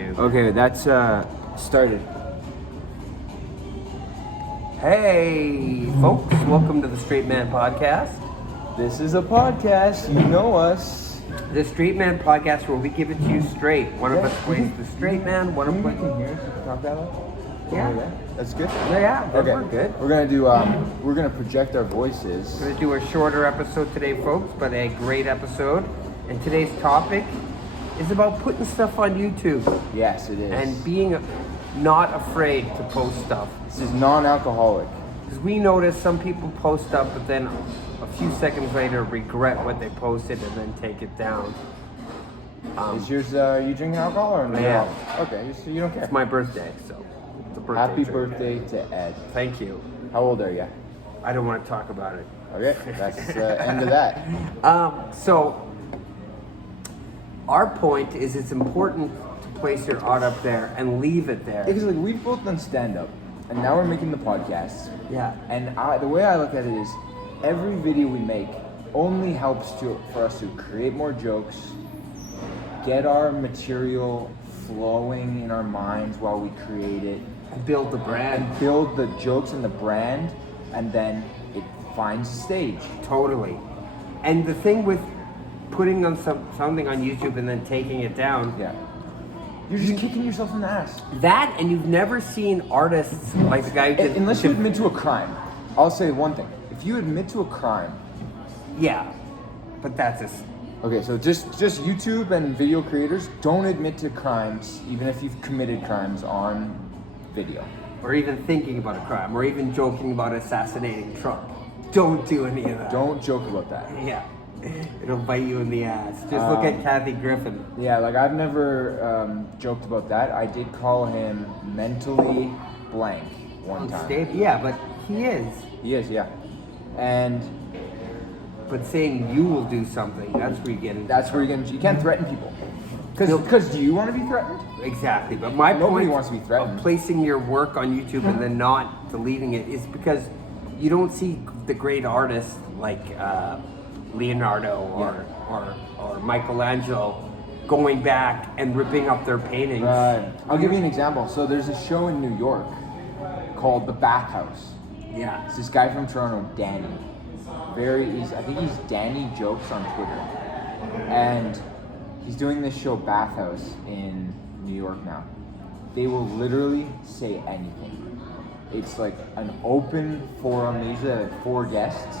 YouTube. Okay, that's started. Hey, folks, welcome to the Straight Man Podcast. This is a podcast. You know us. The Straight Man Podcast, where we give it to you straight. One of us plays the straight man, one of us You plays. can hear us talk that loud? Yeah. That's good. Yeah, Okay. we're good. We're gonna do. We're gonna project our voices. We're going to do a shorter episode today, folks, but a great episode. And today's topic is about putting stuff on YouTube Yes, it is. and being not afraid to post stuff. This is non-alcoholic. Because we notice some people post stuff, but then a few seconds later regret what they posted and then take it down. Is yours? You drinking alcohol or no? Yeah. Okay, so you don't care. It's my birthday, so it's a birthday Happy drink. birthday to Ed. Thank you. How old are you? I don't want to talk about it. Okay, that's the end of that. So our point is it's important to place your art up there and leave it there. Because like we've both done stand-up, and now we're making the podcasts. Yeah. And the way I look at it is, every video we make only helps for us to create more jokes, get our material flowing in our minds while we create it, Build the brand. and build the jokes and the brand, and then it finds a stage. Totally. And the thing with putting on something on YouTube and then taking it down, Yeah. You're just kicking yourself in the ass. that and you've never seen artists like the guy who did Unless you admit to a crime. I'll say one thing. If you admit to a crime, Yeah. But that's okay, so just YouTube and video creators don't admit to crimes, even if you've committed crimes on video. or even thinking about a crime, or even joking about assassinating Trump. Don't do any of that. Don't joke about that. Yeah. It'll bite you in the ass. Just look at Kathy Griffin. Yeah, like I've never joked about that. I did call him mentally blank one time. Yeah, but he is. He is, yeah. And But saying you will do something, that's where you get into that's where you can't threaten people. No. Because do you want to be threatened? Exactly. But my Nobody point wants to be threatened. of placing your work on YouTube and then not deleting it is because you don't see the great artists like Leonardo or Michelangelo going back and ripping up their paintings. I'll give you an example. So there's a show in New York called The Bathhouse. Yeah. It's this guy from Toronto, Danny. I think he's Danny Jokes on Twitter. And he's doing this show Bathhouse in New York now. They will literally say anything. It's like an open forum. They usually have 4 guests,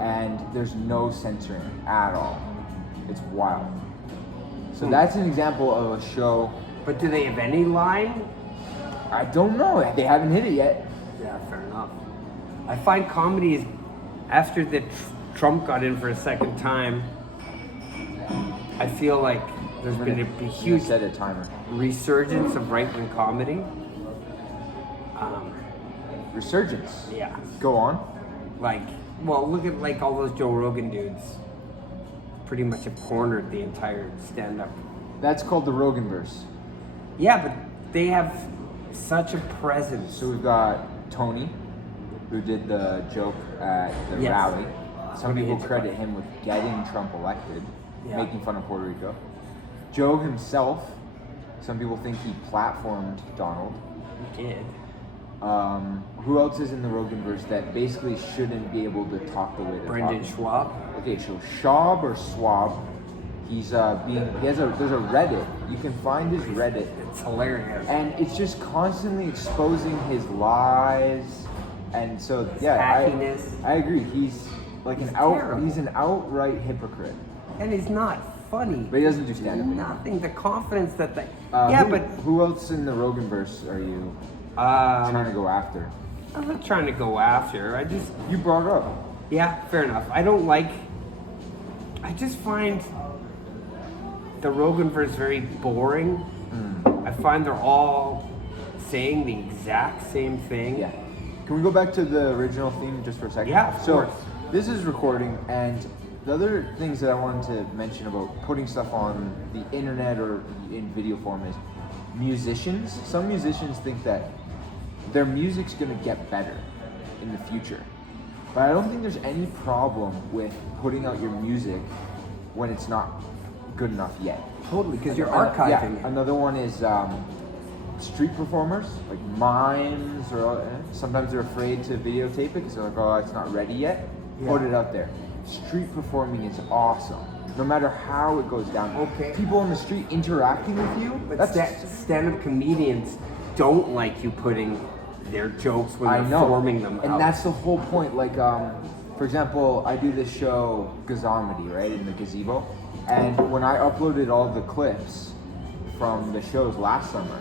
and there's no censoring at all. It's wild. So that's an example of a show. But do they have any line? I don't know. They haven't hit it yet. Yeah, fair enough. I find comedy is, after the Trump got in for a second time, I feel like there's been a huge set a timer. resurgence of right-wing comedy. Resurgence. Yeah. Go on. Like, well, look at like all those Joe Rogan dudes. Pretty much have cornered the entire stand-up. That's called the Roganverse. Yeah, but they have such a presence. So we've got Tony, who did the joke at the Yes. rally. Some Tony people Hitchcock. credit him with getting Trump elected, Yeah. making fun of Puerto Rico. Joe himself, some people think he platformed Donald. He did. Who else is in the Roganverse that basically shouldn't be able to talk the way they're Brendan talking? Schwab. Okay, so Schwab or Swab, there's a Reddit. You can find his Reddit. It's hilarious. And it's just constantly exposing his lies, and so yeah, Hackiness. I agree. He's like terrible. he's an outright hypocrite, And it's not funny. but he doesn't do stand up. Nothing. The confidence that they. Who else in the Roganverse are you trying to go after? I'm not trying to go after. You brought it up. Yeah, fair enough. I just find the Roganverse very boring. I find they're all saying the exact same thing. Yeah. Can we go back to the original theme just for a second? Yeah, of so, course. this is recording, and the other things that I wanted to mention about putting stuff on the internet or in video form is musicians. Some musicians think that their music's gonna get better in the future. But I don't think there's any problem with putting out your music when it's not good enough yet. Totally, because you're Yeah. archiving it. Another one is street performers, like mimes, or sometimes they're afraid to videotape it because they're like, oh, it's not ready yet. Yeah. Put it out there. Street performing is awesome, no matter how it goes down. Okay. People on the street interacting with you. But That's stand-up comedians don't like you putting their jokes when I they're know, forming them and out. that's the whole point. Like, for example, I do this show Gazomedy, right, in the gazebo, and when I uploaded all the clips from the shows last summer,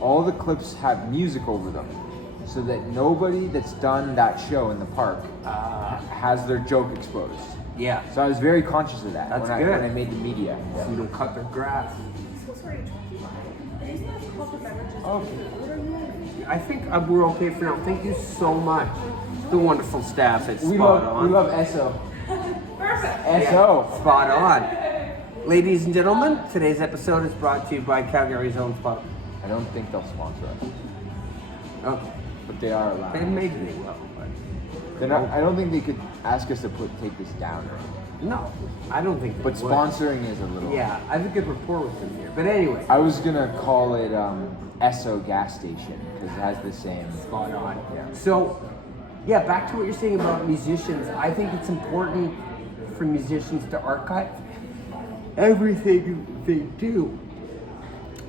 all the clips have music over them, so that nobody that's done that show in the park has their joke exposed. Yeah. So I was very conscious of that That's when good. I made the media. So you don't cut their grass. So sorry, are you guys coffee beverages? Okay. What are you? I think we're okay for now. Thank you so much. The wonderful staff at We Spot love On. we love SO. Perfect. SO. Spot On. Ladies and gentlemen, today's episode is brought to you by Calgary's own Spot. I don't think they'll sponsor us, Okay. but they are allowed. And maybe they will, but They're not, I don't think they could ask us to take this down, no, I don't think they but would. sponsoring is a little. Yeah, I have a good rapport with them here. But anyway, I was gonna call it SO gas station because it has the same. Spot On. Yeah. So, yeah, back to what you're saying about musicians. I think it's important for musicians to archive everything they do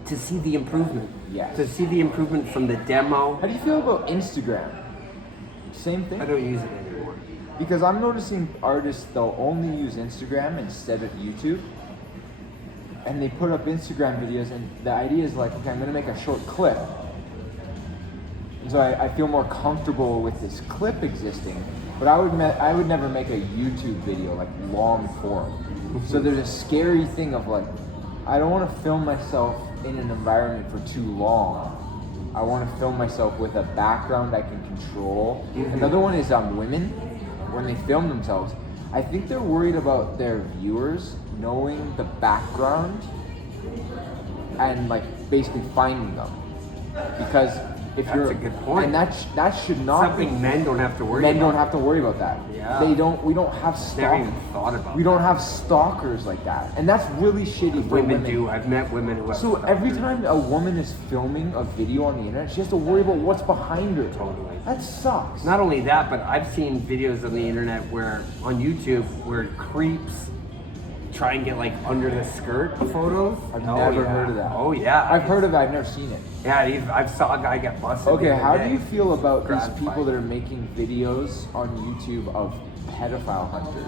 to see the improvement. Yes. To see the improvement from the demo. How do you feel about Instagram? Same thing. I don't use it anymore. Because I'm noticing artists they'll only use Instagram instead of YouTube. And they put up Instagram videos and the idea is like, okay, I'm gonna make a short clip. And so I feel more comfortable with this clip existing, but I would never make a YouTube video like long form. So there's a scary thing of like, I don't want to film myself in an environment for too long. I want to film myself with a background I can control. Another one is women, when they film themselves, I think they're worried about their viewers knowing the background and like basically finding them. Because if That's you're a good point. and that should not Something be, men don't have to worry men about. don't have to worry about that. Yeah. We don't have Never stalk. even thought about We don't that. have stalkers like that, and that's really shitty for Women do. I've met women who have So stuff. every time a woman is filming a video on the internet, she has to worry about what's behind her. Totally. That sucks. Not only that, but I've seen videos on the internet where, on YouTube, where creeps try and get like under the skirt photos. I've Oh, never yeah. heard of that. Oh yeah. I've heard of it. I've never seen it. Yeah, I saw a guy get busted. Okay, the other how day. do you feel about these Gratified. people that are making videos on YouTube of pedophile hunters?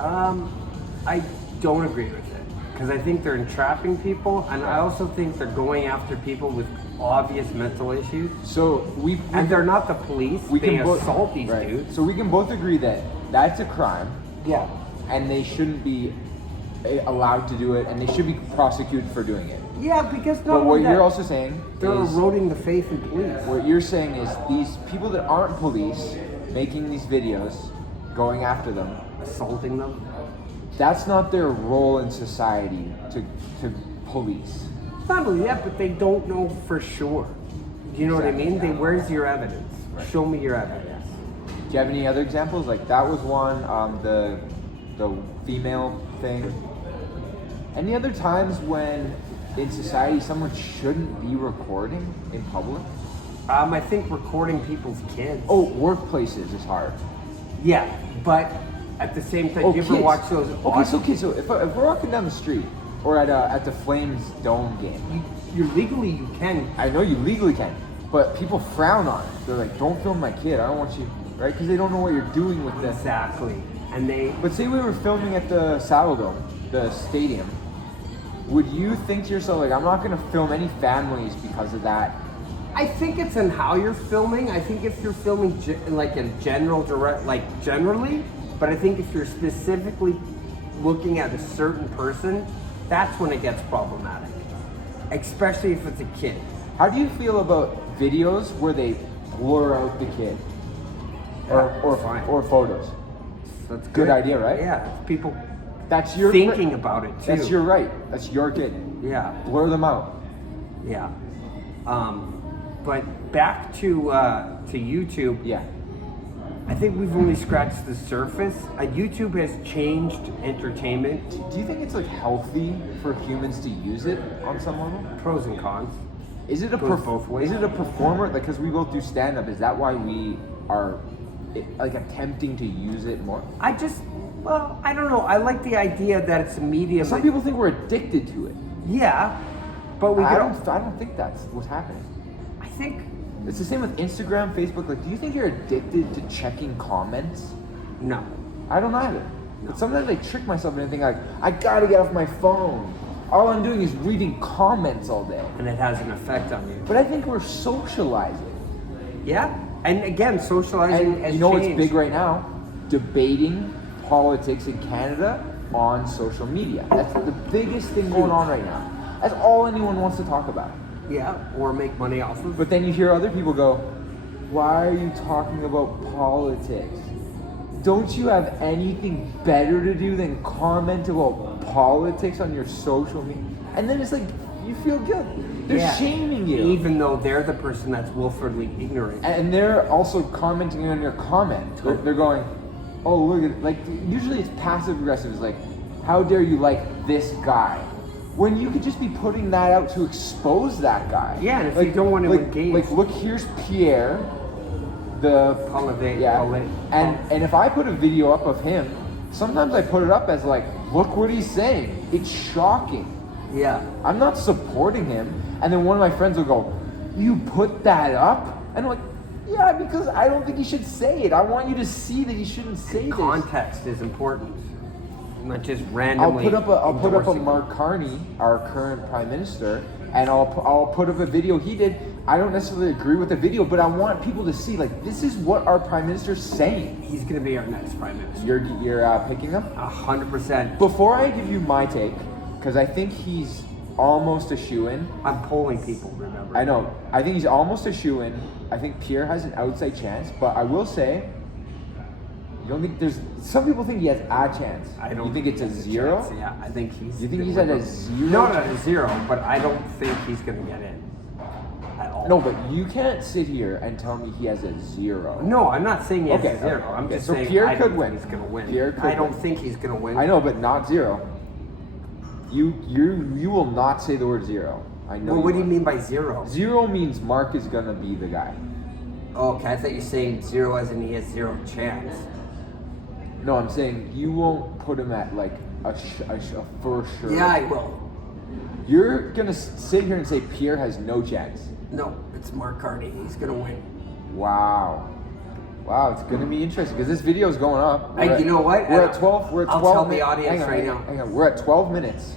I don't agree with it because I think they're entrapping people, and I also think they're going after people with obvious mental issues, So and they're not the police. They assault these right. dudes. So we can both agree that that's a crime, Yeah. and they shouldn't be allowed to do it, and they should be prosecuted for doing it. Yeah, because not But what only that, you're also saying they're is eroding the faith in police. what you're saying is these people that aren't police making these videos, going after them, Assaulting them. that's not their role in society to police. Not only that, but they don't know for sure. Do you know what I mean? Where's your evidence? Show me your evidence. Do you have any other examples? Like that was one, the female thing. Any other times when in society someone shouldn't be recording in public? I think recording people's kids. Oh, workplaces is hard. Yeah, but at the same time, Oh, do you ever kids. watch those? So if we're walking down the street or at the Flames Dome game, you legally you can. I know you legally can, but people frown on it. They're like, "Don't film my kid. I don't want you," right? Because they don't know what you're doing with this. Exactly, and they. But say we were filming at the Saddle Dome, the stadium. Would you think to yourself, like, I'm not going to film any families because of that? I think it's in how you're filming. I think if you're filming like in general, generally, but I think if you're specifically looking at a certain person, that's when it gets problematic. Especially if it's a kid. How do you feel about videos where they blur out the kid? Fine. Or photos? That's Good idea, right? Yeah, people That's your thinking about it too. That's your right. That's your kid. Yeah, Blur them out. yeah. But back to YouTube. Yeah. I think we've only scratched the surface. YouTube has changed entertainment, Do you think it's like healthy for humans to use it on some level? pros and cons. Is it a Goes both ways. Is it a performer? Like, because we both do stand up, is that why we are like attempting to use it more? I don't know. I like the idea that it's a medium. Some that- people think we're addicted to it. yeah, but we I don't. don't think that's what's happening. I think It's the same with Instagram, Facebook. Like, do you think you're addicted to checking comments? no. I don't either. But sometimes I trick myself into thinking like, I gotta get off my phone. All I'm doing is reading comments all day. And it has an effect on you. But I think we're socializing. Yeah, and again, socializing And has you know what's changed. big right now? Debating politics in Canada on social media. That's the biggest thing going on right now. That's all anyone wants to talk about. Yeah, or make money off of. But then you hear other people go, why are you talking about politics? Don't you have anything better to do than comment about politics on your social media? And then it's like, you feel good. They're Yeah. shaming you. even though they're the person that's willfully ignorant. And they're also commenting on your comment. They're going, oh, look at, like, usually it's passive aggressive. It's like, how dare you like this guy? When you could just be putting that out to expose that guy. Yeah, and if you don't want to engage. Like, look, here's Pierre, the Polivate, yeah, Polivate. and if I put a video up of him, sometimes I put it up as like, look what he's saying. It's shocking. Yeah, I'm not supporting him. And then one of my friends will go, you put that up? And I'm like, yeah, because I don't think you should say it. I want you to see that you shouldn't say this. context is important, not just I'll randomly. put up a endorsing. Mark Carney, our current prime minister, and I'll put up a video he did. I don't necessarily agree with the video, but I want people to see, like, this is what our prime minister's saying. He's going to be our next prime minister. You're picking him? 100%. Before I give you my take, because I think he's almost a shoo-in. I'm polling people, remember? I know. I think he's almost a shoo-in. I think Pierre has an outside chance, but I will say, you don't think there's... Some people think he has a chance. I don't You think it's a there's zero? chance. Yeah, I think he's. You think the he's at a liberal. zero? No, not a zero, but I don't think he's going to get in at all. No, but you can't sit here and tell me he has a zero. No, I'm not saying he has Okay, a zero. I'm okay, just so saying Pierre I could don't win. think he's going to win. Pierre could I don't win. think he's going to win. I know, but not zero. You will not say the word zero. I know. Well, what do you won't. mean by zero? Zero means Mark is gonna be the guy. Oh, okay, I thought you were saying zero as in he has zero chance. No, I'm saying you won't put him at like a for sure. Yeah, I will. You're gonna sit here and say Pierre has no chance. No, it's Mark Carney. He's going to win. Wow. Wow, it's gonna be interesting because this video is going up. Hey, you know what? We're at 12. We're at I'll 12. tell the audience hang on, right hang on, now. hang on. We're at 12 minutes.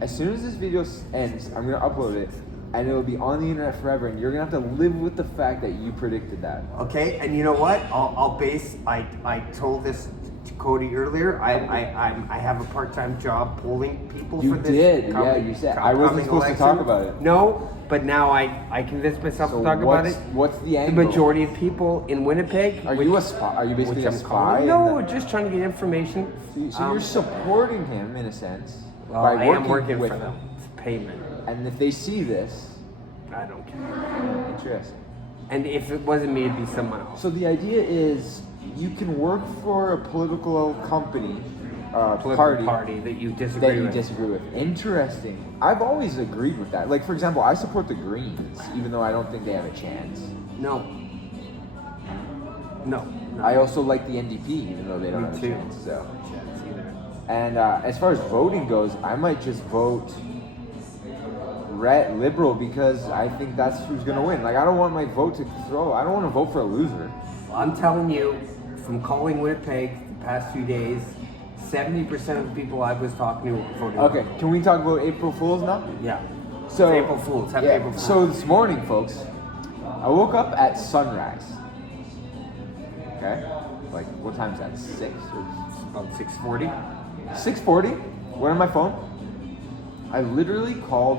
As soon as this video ends, I'm gonna upload it, and it'll be on the internet forever. And you're gonna have to live with the fact that you predicted that. Okay, and you know what? I'll base. I told this to Cody earlier. I have a part-time job polling people You for this. did, yeah, you said. I wasn't upcoming supposed to talk about it. No, but now I convinced myself So to talk about it. what's the The angle? majority of people in Winnipeg. Are you a spy? Are you basically a which I'm spy? calling- in No, the- just trying to get information. So you're supporting him in a sense Well, by I am working with for them. him. It's payment. And if they see this, I don't care. interesting. And if it wasn't me, it'd be someone else. So the idea is you can work for a political company, Political party that you disagree that you with. disagree with. Interesting. I've always agreed with that. Like, for example, I support the Greens, even though I don't think they have a chance. No. No. no. I also like the NDP, even though they don't Me have too. a chance. So. Chance either. And as far as voting goes, I might just vote red liberal because I think that's who's gonna win. Like, I don't want my vote to throw. I don't want to vote for a loser. Well, I'm telling you, from calling Winnipeg the past few days, 70% of the people I was talking to voted. Okay, can we talk about April Fools now? Yeah. So It's April Fools. Happy yeah, April Fools. So this morning, folks, I woke up at sunrise. Okay, like what time is that? 6 or About 6:40. 6:40? Went on my phone. I literally called